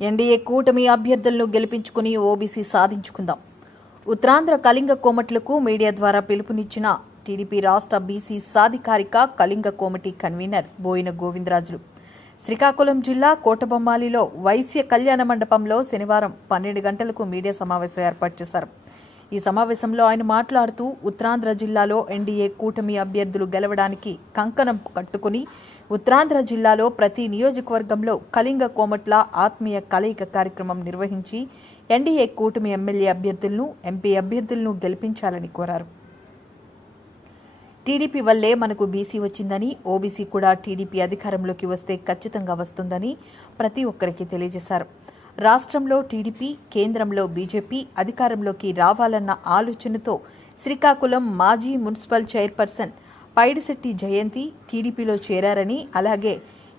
NDA కూటమి అభ్యర్థులను గెలిపించుకుని ఓబీసీ సాధించుకుందాం. ఉత్తరాంధ్ర కళింగ కోమట్లకు మీడియా ద్వారా పిలుపునిచ్చిన టీడీపీ రాష్ట్ర బీసీ సాధికారిక కళింగ కోమటి కన్వీనర్ బోయిన గోవిందరాజులు. శ్రీకాకుళం జిల్లా కోటబొమ్మాలిలో వైశ్య కళ్యాణ మండపంలో శనివారం పన్నెండు గంటలకు మీడియా సమావేశం ఏర్పాటు చేశారు. ఈ సమావేశంలో ఆయన మాట్లాడుతూ ఉత్తరాంధ్ర జిల్లాలో ఎన్డీఏ కూటమి అభ్యర్థులు గెలవడానికి కంకణం కట్టుకుని ఉత్తరాంధ్ర జిల్లాలో ప్రతి నియోజకవర్గంలో కళింగ కోమట్ల ఆత్మీయ కలయిక కార్యక్రమం నిర్వహించి ఎన్డీఏ కూటమి ఎమ్మెల్యే అభ్యర్థులను ఎంపీ అభ్యర్థులను గెలిపించాలని కోరారు. టీడీపీ వల్లే మనకు బీసీ వచ్చిందని ఓబీసీ కూడా టీడీపీ అధికారంలోకి వస్తే ఖచ్చితంగా వస్తుందని ప్రతి ఒక్కరికి తెలియజేశారు. రాష్ట్రంలో టీడీపీ కేంద్రంలో బీజేపీ అధికారంలోకి రావాలన్న ఆలోచనతో శ్రీకాకుళం మాజీ మున్సిపల్ చైర్పర్సన్ పైడిశెట్టి జయంతి టీడీపీలో చేరారని అలాగే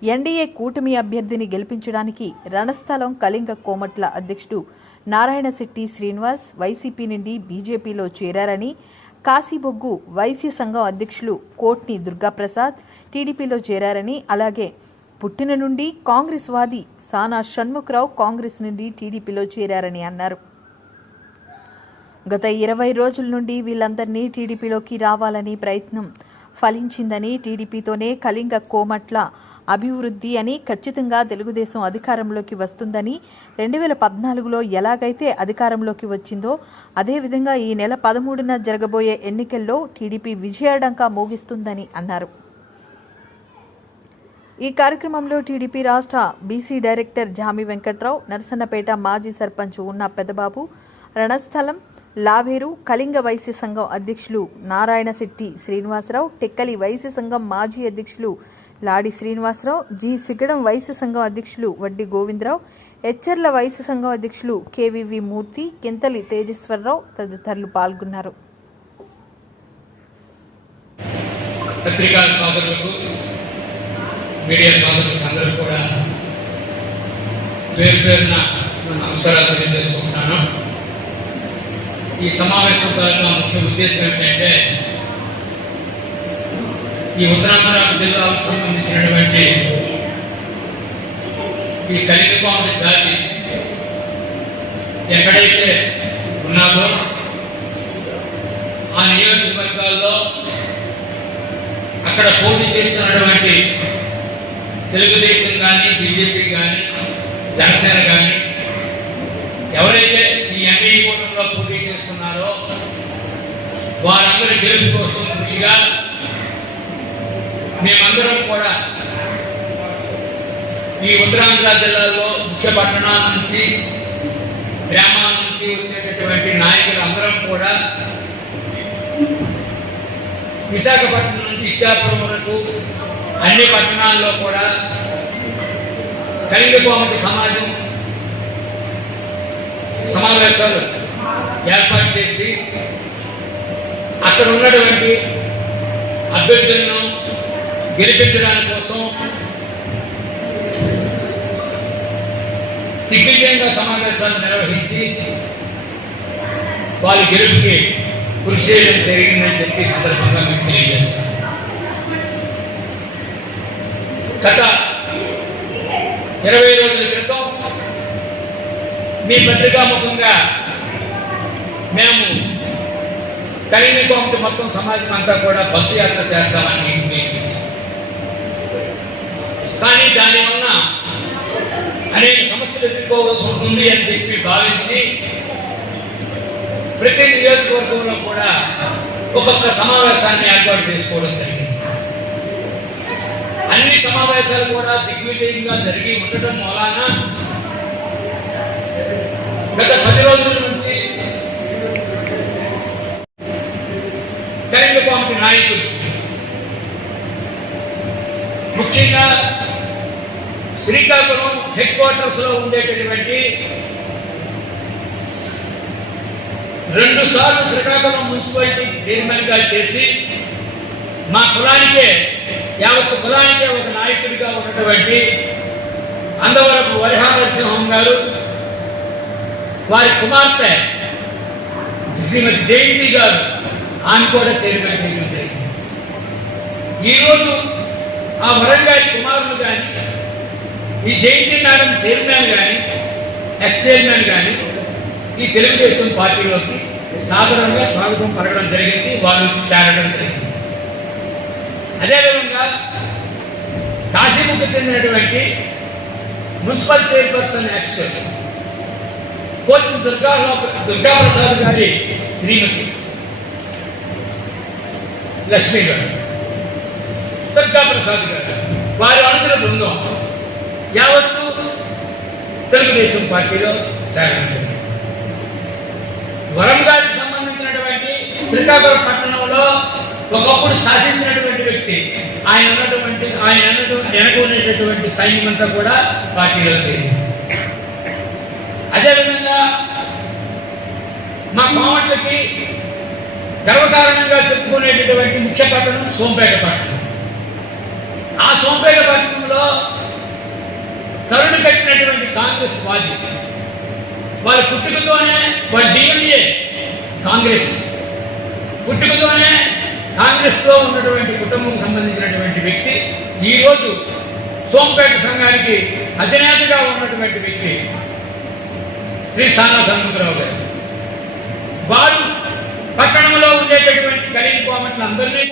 ఎన్డీఏ కూటమి అభ్యర్థిని గెలిపించడానికి రణస్థలం కళింగ కోమట్ల అధ్యక్షుడు నారాయణశెట్టి శ్రీనివాస్ వైసీపీ నుండి బీజేపీలో చేరారని కాశీబొగ్గు వైసీ సంఘం అధ్యక్షులు కోట్ని దుర్గాప్రసాద్ టీడీపీలో చేరారని అలాగే పుట్టిన నుండి కాంగ్రెస్ వాది సానా షణ్ముఖరావు కాంగ్రెస్ నుండి టీడీపీలో చేరారని అన్నారు. గత ఇరవై రోజుల నుండి వీళ్ళందరినీ టీడీపీలోకి రావాలని ప్రయత్నం ఫలించిందని టీడీపీతోనే కళింగ కోమట్ల అభివృద్ధి అని ఖచ్చితంగా తెలుగుదేశం అధికారంలోకి వస్తుందని రెండు వేల పద్నాలుగులో ఎలాగైతే అధికారంలోకి వచ్చిందో అదేవిధంగా ఈ నెల పదమూడున జరగబోయే ఎన్నికల్లో టీడీపీ విజయాడంకా మోగిస్తుందని అన్నారు. ఈ కార్యక్రమంలో టీడీపీ రాష్ట్ర బీసీ డైరెక్టర్ జామి వెంకట్రావు నరసన్నపేట మాజీ సర్పంచ్ ఉన్న పెద్దబాబు రణస్థలం లావేరు కళింగ వైశ్య సంఘం అధ్యక్షులు నారాయణశెట్టి శ్రీనివాసరావు టెక్కలి వైశ్య సంఘం మాజీ అధ్యక్షులు లాడి శ్రీనివాసరావు జి సిగ్గడం వైశ్య సంఘం అధ్యక్షులు వడ్డి గోవిందరావు హెచ్చర్ల వైశ్య సంఘం అధ్యక్షులు కేవీవి మూర్తి కింతలి తేజేశ్వరరావు తదితరులు పాల్గొన్నారు. పత్రికా సోదరులకు మీడియా సోదరులకు అందరూ కూడా పేరు పేరున నమస్కారాలు తెలియజేసుకుంటున్నాను. ఈ సమావేశం ద్వారా ముఖ్య ఉద్దేశం ఏంటంటే ఈ ఉత్తరాంధ్ర జిల్లాకు సంబంధించినటువంటి ఈ కలిగికోమటి జాతి ఎక్కడైతే ఉన్నాదో ఆ నియోజకవర్గాల్లో అక్కడ పోటీ చేస్తున్నటువంటి తెలుగుదేశం కానీ బీజేపీ కానీ జనసేన కానీ ఎవరైతే ఈ ఎన్డీఏ కూటమిలో పోటీ చేస్తున్నారో వారందరి గెలుపు కోసం కృషిగా మేమందరం కూడా ఈ ఉత్తరాంధ్ర జిల్లాలో ముఖ్య పట్టణాల నుంచి గ్రామాల నుంచి వచ్చేటటువంటి నాయకులు అందరం కూడా విశాఖపట్నం నుంచి ఇచ్చాపురం వరకు అన్ని పట్టణాల్లో కూడా కలింగ కోమటి సమాజం సమావేశాలు ఏర్పాటు చేసి అక్కడ ఉన్నటువంటి అభ్యర్థులను గెలిపించడానికి కోసం దిగ్విజయంగా సమావేశాలు నిర్వహించి వారి గెలుపుకి కృషి చేయడం జరిగిందని చెప్పి సందర్భంగా మీకు తెలియజేస్తాను. గత ఇరవై రోజుల క్రితం మీ పత్రికాముఖంగా మేము కలిమి కోమటి మొత్తం సమాజం అంతా కూడా బస్సు యాత్ర చేస్తామని మీకు కానీ దానివల్ల అనేక సమస్యలు ఎదుర్కోవాల్సి ఉంటుంది అని చెప్పి భావించి ప్రతి నియోజకవర్గంలో కూడా ఒక్కొక్క సమావేశాన్ని ఏర్పాటు చేసుకోవడం జరిగింది. అన్ని సమావేశాలు కూడా దిగ్విజయంగా జరిగి ఉండటం మూలాన గత పది రోజుల నుంచి కరెంట్ పంపు నాయకులు ముఖ్యంగా శ్రీకాకుళం హెడ్ క్వార్టర్స్లో ఉండేటటువంటి రెండు సార్లు శ్రీకాకుళం మున్సిపాలిటీ చైర్మన్గా చేసి మా కులానికే యావత్ కులానికే ఒక నాయకుడిగా ఉన్నటువంటి అందవరపు వరిహా నరసింహం గారు వారి కుమార్తె శ్రీమతి జయంతి గారు ఆమె కూడా చైర్మన్ చేయడం జరిగింది. ఈరోజు ఆ వరంగారి కుమారులు కానీ ఈ జయంతి మేడం చైర్మన్ కానీ ఎక్స్ చైర్మన్ కానీ ఈ తెలుగుదేశం పార్టీలోకి సాధారణంగా స్వాగతం పడడం జరిగింది వారు నుంచి చేరడం జరిగింది. అదేవిధంగా కాశీముఖకు చెందినటువంటి municipal chairperson ex court Durga Durgaprasad గారి శ్రీమతి. లక్ష్మీ గారు. దుర్గాప్రసాద్ గారు. వారి అనుచర బృందం యావత్తు తెలుగుదేశం పార్టీలో చేరడం జరిగింది వరం గారికి సంబంధించినటువంటి శ్రీకాకుళం పట్టణంలో ఒకప్పుడు శాసించినటువంటి ఆయన ఉన్నటువంటి ఆయన అన్నటువంటి వెనకునేటటువంటి సైన్యం అంతా కూడా పార్టీలో చేరింది. అదేవిధంగా మా కోమట్లకి గర్వకారణంగా చెప్పుకునేటటువంటి ముఖ్య పట్టణం సోంపేట పట్టణం. ఆ సోంపేట పట్టణంలో తరుణి కట్టినటువంటి కాంగ్రెస్ వాది వాళ్ళ పుట్టుకతోనే వాళ్ళ డిఎంఏ కాంగ్రెస్. పుట్టుకతోనే కాంగ్రెస్లో ఉన్నటువంటి కుటుంబం సంబంధించినటువంటి వ్యక్తి ఈరోజు సోంపేట సంఘానికి అధినేతగా ఉన్నటువంటి వ్యక్తి శ్రీ సానా సముద్రరావు గారు. వారు పట్టణంలో ఉండేటటువంటి కలిగి కోమట్ల అందరినీ